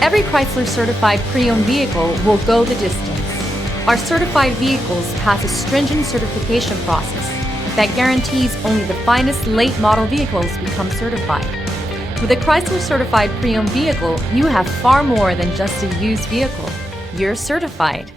Every Chrysler certified pre-owned vehicle will go the distance. Our certified vehicles pass a stringent certification process that guarantees only the finest late model vehicles become certified. With a Chrysler certified pre-owned vehicle, you have far more than just a used vehicle. You're certified.